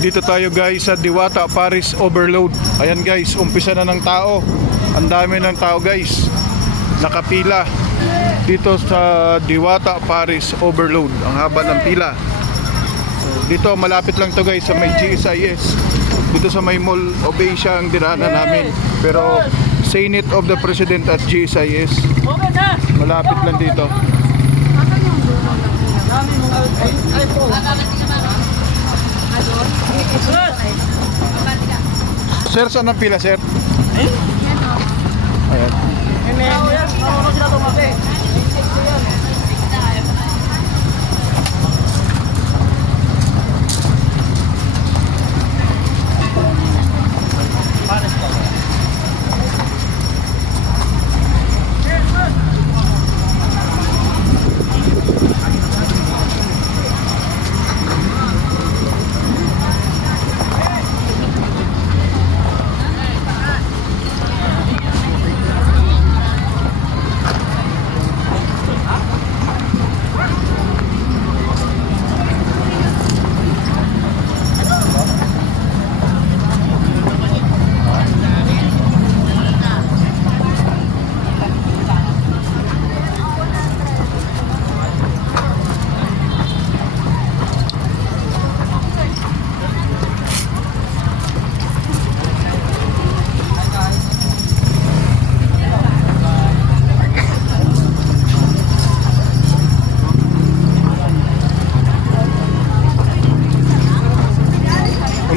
Dito tayo guys sa Diwata Paris Overload. Ayan guys, umpisa na ng tao. Ang dami ng tao guys. Nakapila dito sa Diwata Paris Overload. Ang haba ng pila. Dito malapit lang to guys sa may GSIS. Dito sa may Mall of Asia ang dinaanan namin. Pero Senate of the President at GSIS. Malapit lang dito. Sir, saan ang pila, sir? Ayan.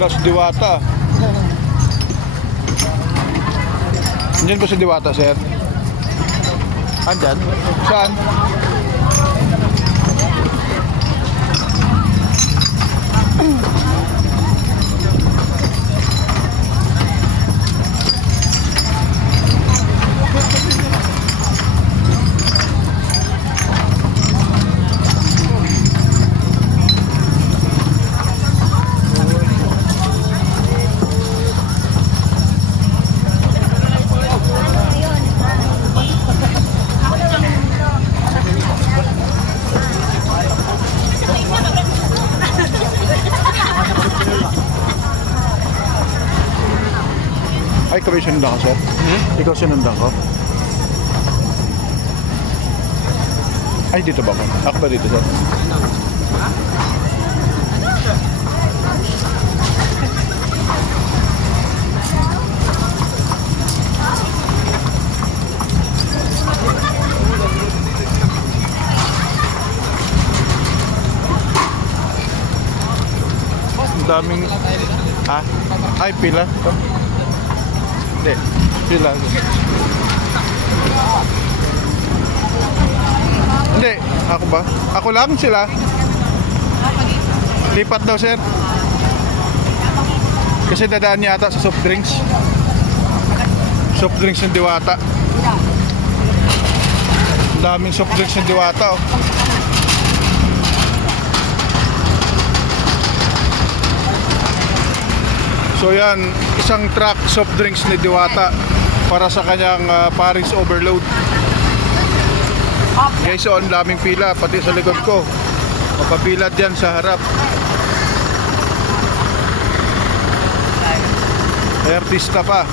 Sa Diwata. Diyan ba sa Diwata, sir? Andyan? Saan? Ay, ikaw yung sinundan ko, sir? Ikaw sinundan ko? Ay, dito ba ako? Ako ba dito, sir? Ang daming... Ha? Ay, pila? Hindi, pila. Hindi, ako ba? Ako lang sila. Lipat daw, sir. Kasi dadaan niya ata sa soft drinks. Soft drinks ng Diwata. Ang daming soft drinks ng Diwata, oh. So yan, isang truck soft drinks ni Diwata para sa kanyang Paris Overload. Guys, so ang daming pila, pati sa likod ko. Mapapila dyan sa harap. May artista pa.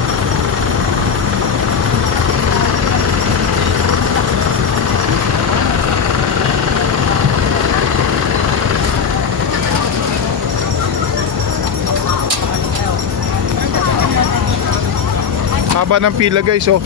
Haba ng pila guys, oh.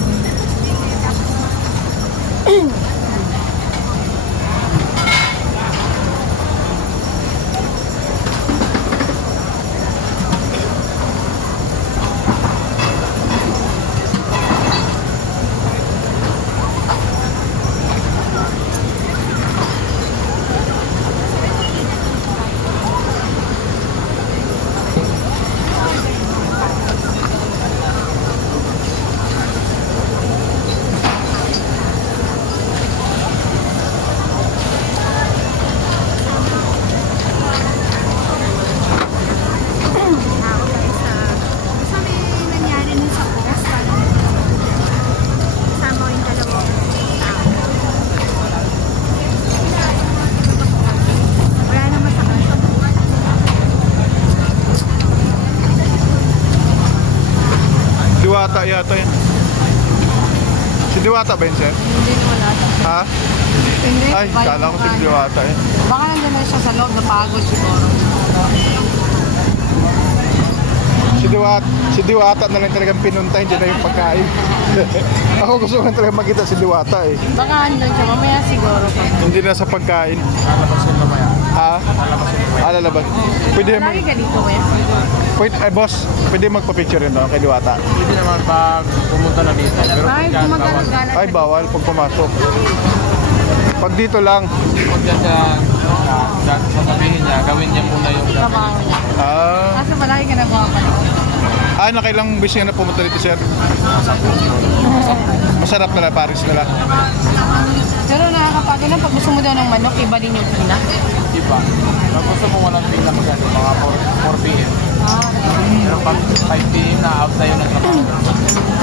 Diwata yata yan. Si Diwata ba yun, sir? Hindi naman ata. Ha? Hindi. Ay, kala ko si Diwata yan. Baka nandun na siya sa loob, napagod siguro. Si Diwata na lang talagang pinunta, hindi na yung pagkain. Ako gusto ko talaga makita si Diwata eh. Baka andun siya, mamaya siguro pa. Hindi na sa pagkain. Lalabas yun mamaya. Ha? Lalabas yun mamaya. Lalabas. Pwede Lagi ka dito, kuya. boss, pwede magpa-picture yun no, kay Diwata. Hindi naman pag pumunta na dito. Pero Ay, pag dyan, bawal. gumagana-gana. Ay, bawal pag pumasok. Pag dito lang. Pag dyan siya, sasabihin niya, gawin niya muna yung Trabaho niya. Kaso palagi ka na bumapanood. Nakailang beses nga na pumunta dito, sir. Masarap na lang, Paris na lang. Pero nakakapagod lang, pag gusto mo daw ng manok, iba din yung pina. iba. Pag gusto mo walang pila mo dyan, mga 4 p.m. Pero pag 5 p.m. na out na yun ang trabaho.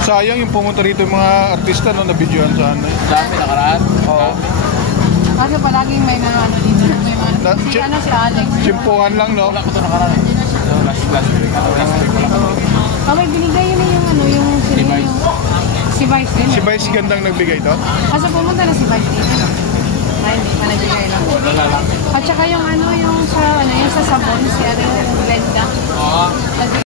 Sayang yung pumunta rito yung mga artista no, na videoan sa ano. Dami nakaraan. Oo. Kasi palaging may mga ano dito. May mga, si Alex. Chimpuhan lang, no? Wala ko ito nakaraan. So, last week. Last week wala ko. May binigay yun yung ano, yung Si Vice. Si Vice din. Si Vice gandang nagbigay to. Kasi pumunta na si Vice dito. Ay, hindi pa nagbigay lang. Wala lang. At saka yung ano, yung sa sabon, si ano, yung Glenda. Oo.